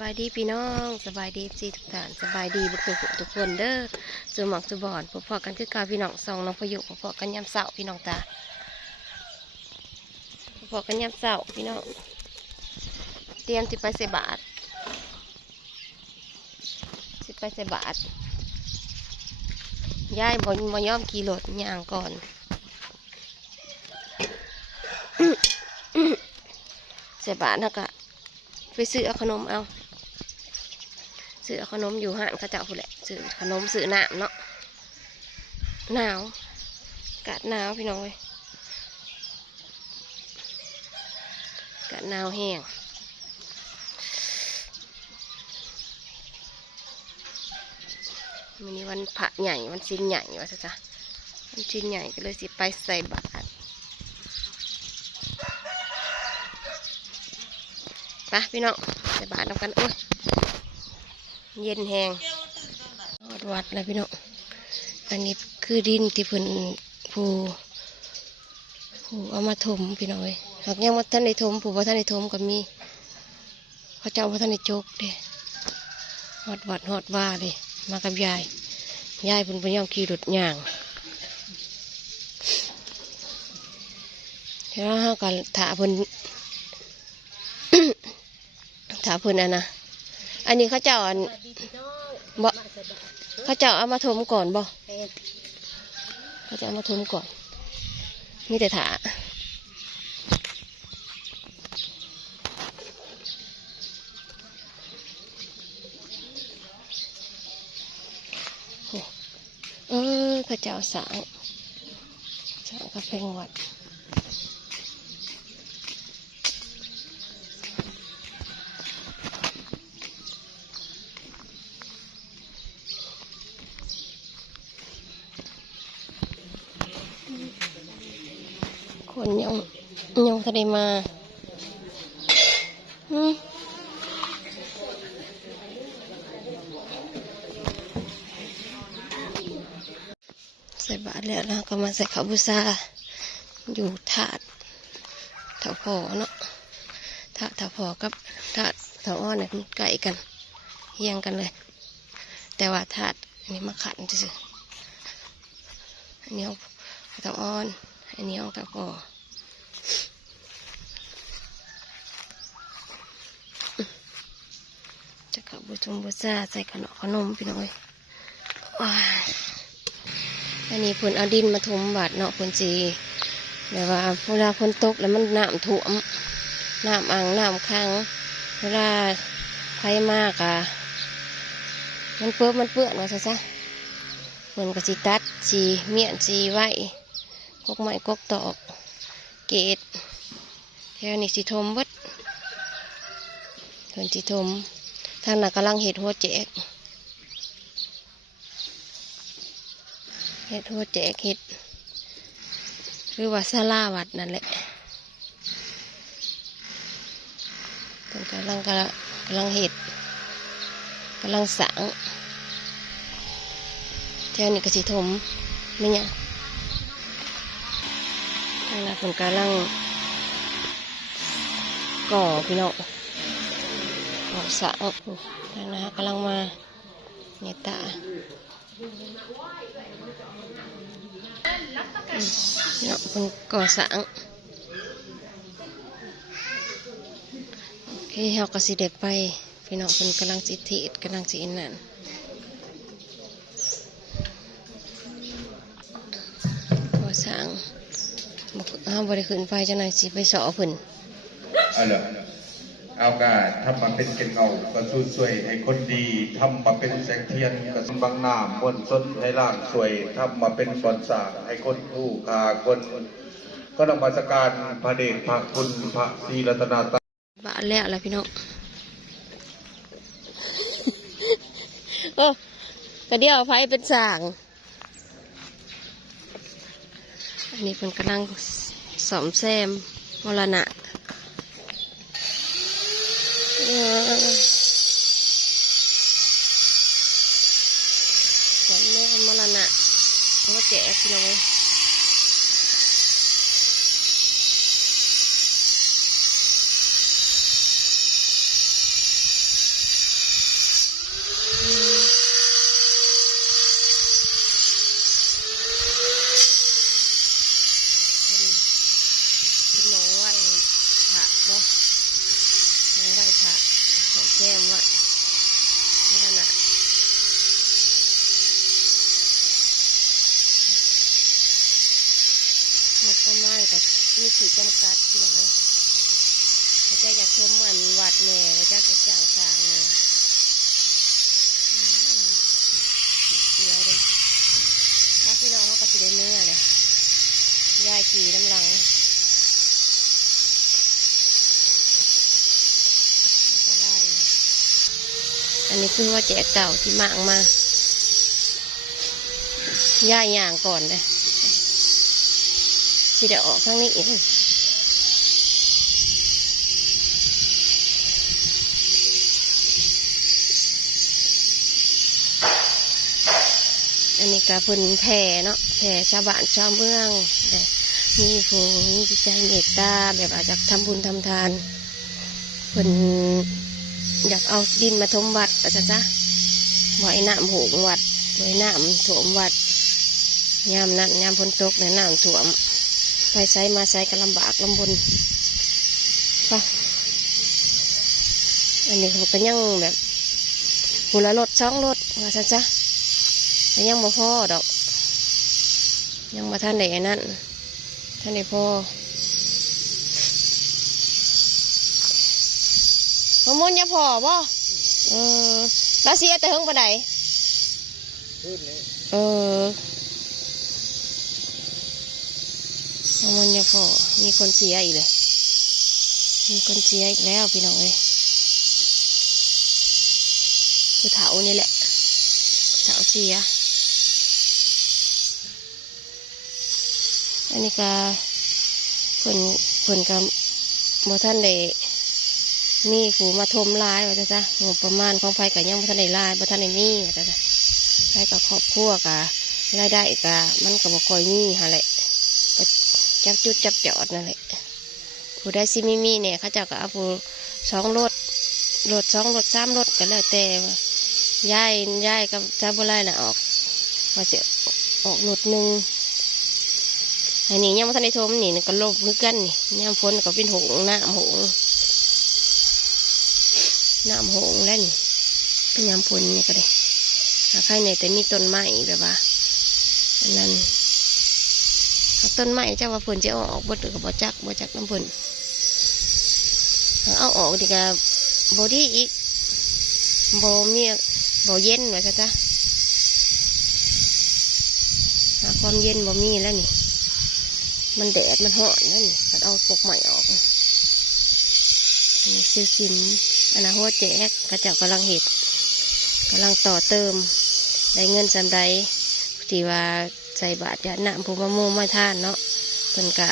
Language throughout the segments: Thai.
บายดีพี่น้องสบายดีจีทุกท่านสบายดีบุกตุกทุกคนเด้อสมองสุบอนพบพอกันคือกาพี่น้องซองน้องพยุพบพอกันยามเสาพี่น้องตาพบพอกันยามเสาพี่น้องเตรียมสิไปใส่บาทสิไปใส่บาทยายบ่บ่ยอมขี่รถย่างก่อนใส่บาทนะกะไปซื้อขนมเอา ซื้อขนมอยู่ห้างเขาเจ้าผู้แหละซื้อขนมซื้อน้ำเนาะหนาวกาดหนาวพี่น้องเว้ยกาดหนาวแห้งมันนี้วันพระใหญ่วันสิ้นใหญ่ว่ะจ้ะวันสิ้นใหญ่ก็เลยสิไปใส่บาตรไปพี่น้องใส่บาตรนำกันโอ้ย เย็นแหงอดวัดเลยพี่น้องอันนี้คือดินที่เพิ่นผู้ผู้เอามาถมพี่น้องเอ้ยหากยังว่าท่านได้ถมผู้ว่าท่านได้ถมก็มีเขาเจ้าว่าท่านได้จกเด้ฮอดวัดฮอดว่าเด้มากับยายยายเพิ่นไปย่องขี่รถย่างแล้วเขาก็ถาเพิ่นถาเพิ่นอันนะ อันนี้เขาเจ้าอันบ่เขาเจ้าเอามาถมก่อนบ่เขาจะเอามาถมก่อน มีแต่ถาเออเขาเจ้าสางสางกระเพงวัด คนยังยังทะเลมาอืมใส่บาตรแล้วนะก็มาใส่ข้าวบูชาอยู่ถาดถาพอเนาะถาดถาพอกับถาดถาอ้อนเนี่ยมันใกล้กันเฮียงกันเลย แต่ว่าถาดอันนี้มาขันซื่อๆอันนี้เอาเถาอ้อน อันนี้เอาเถาพอจะขับบุชมบุษาใส่ขนมขนมพี่น้อยว้ายอันนี้เพิ่นเอาดินมาถมบาดเนาะเพิ่นสีแบบว่าเวลาฝนตกแล้วมันน้ำท่วมน้ำอ่างน้ำค้างเวลาไฟมากอะมันเปื้อนมันเปื้อนว่าซะซะเพิ่นก็สิตัดสีเมียนสีไว้ กกไม้กกตอก เกตแถวนี้สิทมเบิดเพิ่นสิทมทางนั้นกำลังเห็ดหัวแจกเห็ดหัวแจกเห็ดหรือว่าซาลาวัดนั่นแหละเพิ่นกำลังกำลังกำลังเห็ดกำลังสังแถวนี้ก็สิทมไม่ยังทางนั้นเพิ่นกำลังก่อพี่น้องออสระนั่นะกำลังมาเนี่ยตาเนาะเป็นก่อสร้างโอเคเฮาก็สิเด็ไป พี่น้องเป็นกำลังสิเทศกำลังสิอินนั่น บอกเฮาบ่ได้ขึ้นไปจังไหนสิไปสอเพิ่นเอาเหรอเอากาทำมาเป็นเกณฑ์เงาก็สู้ช่วยให้คนดีทำมาเป็นแสงเทียนก็สมบังน้ำมนต์สนให้ล่างสวยทำมาเป็นบอนสร้างให้คนผู้ขาคนก็นำมาสการพระเดชพระคุณพระศรีรัตนาตรัยบ้านแล้วล่ะพี่น้องเออกระเดียวไฟเป็นสร้าง อันนี้เป็นกำลัง สอมแซมมรณะเออสอมแซมมรณะว่าแจกพี่น้อง เอ้ยของแก้มไว้แค่นั้นน่ะงบประมาณกับมีขีดจำกัดพี่น้องพระเจ้าอยากชมมือนวัดแม่พระเจ้าจะจ้างสร้างเลยเดี๋ยวเลยถ้าพี่น้องเขาก็จะได้เนื้อเลยยายขี่น้ำหลัง อันนี้คือว่าแจกเก่าที่มากมาย่ายย่างก่อนเลยสิเดี๋ยวออกข้างนี้อีกอันนี้ก็พิ่นแผ่เนาะแผ่ชาวบ้านชาวเมืองแต่มีผู้มีจิตใจเมตตาแบบอาจจะทำบุญทำทานเพิ่น อยากเอาดินมาถมวัดอาจจะจ้ะบ่อยน้ำหูงวัดบ่อยน้ำถ่วมวัดยามนั้นยามพ้นตกเนี่ยน้ำถ่วม ไปใช้มาใช้กันลำบากลำบนปะอันนี้เขาก็ยังแบบหูละรถสองรถว่าซะจ้ะแต่ยังบ่พอดอก ยังบ่ท่านได้อันนั้นท่านได้พอ มะม่วงยังพอบ่เออแล้วเสียแต่เฮิงปะไดเออมะม่วงยังพอมีคนเสียอีกเลย มีคนเสียอีกแล้วพี่น้องเอ้ยคือเถานี่แหละเถาเสียอันนี้ก็เพิ่นเพิ่นกับบ่ท่านได้ มีผู้มาทมลายว่าจะจ้ะงบประมาณของไฟกับยังบ่ท่านไดลายบ่ท่านได้มีว่าจะจ้ะไฟกับครอบครัวกับรายได้กับมันก็บ่คอยมีหาแหละจับจุดจับจอดนั่นแหละผู้ได้สิมีมีเนี่ยเขาจ้าก็เอาผู้สองรถรถสองรถสามรถก็แล้วแต่ว่าย้ายย้ายกับจ้าบุไรน่ะออกว่าจะออกรถหนึ่งอันนี้ยังม่ทันได้ทมนี่ก็ลบคือกันนี่ยามฝนก็เป็นหงหน้ำหง น้ำหงแล้วนี่ยามฝนนี่ก็ได้หาใครในแต่มีต้นไม้แบบว่าอันนั้นต้นไม้เจ้าว่าฝนจะเอาออกบดหรือก็บ่จักบ่จักน้ำฝนเอาออกดีกับบดีอีกบมีบเย็นว่าซะจ้ะหาความเย็นบ่มีแล้วนี่ มันแดดมันหอนนั่นนี่ตัดเอากกใหม่ออก ซื้อซิมอนนั้นหัวแจกกระเจ้ากำลังเห็ดกำลังต่อเติม ได้เงินสำไรที่ว่าใส่บาทยาหนามภูมิโมมาท่านเนาะเพิ่นกะ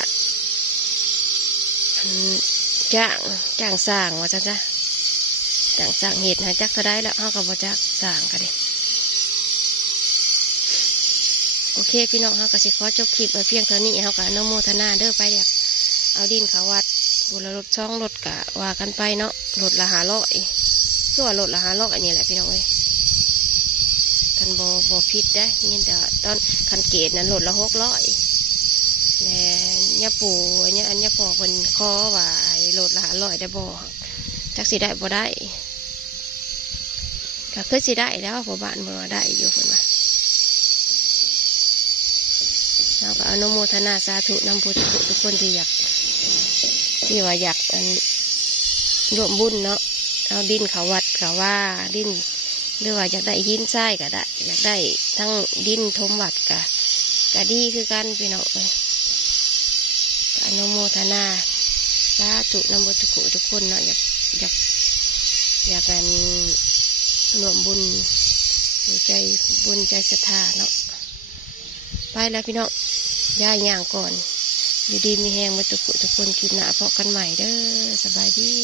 จ้างจ้างสร้างว่าจ้ะจ้ะจ้างสร้างเห็ดหาจักก็ได้แล้วเขาก็บ่จักสร้างก็ได้โอเคพี่น้องเขาก็สิขอจบคลิปไว้เพียงเท่านี้เขาก็อนุโมทนาเด้อไปเด็กเอาดินเขาวัด บุรรถช่องรถกะว่ากันไปเนาะรถละหาร้อยคือว่ารถละหาร้อยนี่แหละพี่น้องเอ้ยคันบอบอพิษได้ยินแต่ตอนคันเกตนั้นรถละหกร้อยแหน่เนี่ยปู่เนี่ยอันเนี่ยพ่อคนคอว่าไอ้รถละหาร้อยได้บ่จักสิได้บ่ได้ก็คือสิได้แล้วพ่อบ้านบ่ว่าได้อยู่คนว่าเราก็อนุโมทนาสาธุนำพุทธทุกคนที่อยาก ที่ว่าอยากร่วมบุญเนาะเอาดินเขาวัดเขาว่าดินหรือว่าอยากได้หินทรายก็ได้ อยากได้ทั้งดินทมวัดก็ก็ดีคือกันพี่น้องเอ้ยก็อนุโมทนาสาธุนำพุทธทุกคนเนาะอยากอยากอยากกันร่วมบุญใจบุญใจศรัทธาเนาะไปแล้วพี่น้องย่าย่างก่อน อยู่ดีมีแหงมาตุกุทุกคนกินหนาเพาะกันใหม่เด้อสบายดี